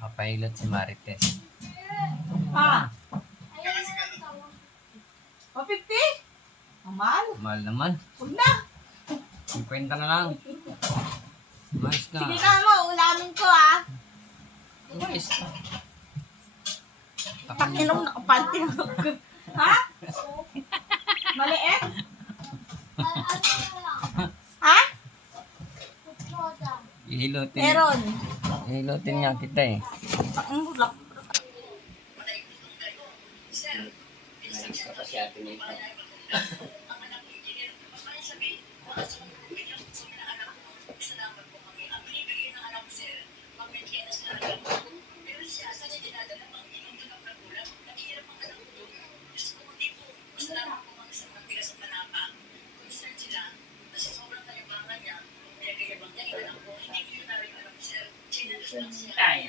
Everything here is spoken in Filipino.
Papailot si Marites. Ha? O, 50? Ang mahal. Mahal naman. Huwag na. 50 na lang. Mais ka. Sige ka mo, ulamin ko ah. Mais ka. Takinong nakapanty ako. Ha? Maliit? Ha? Ihilutin. Meron. Ihilutin nga kita eh. Ang bulak. Mais ka pa si ate nito. Ay.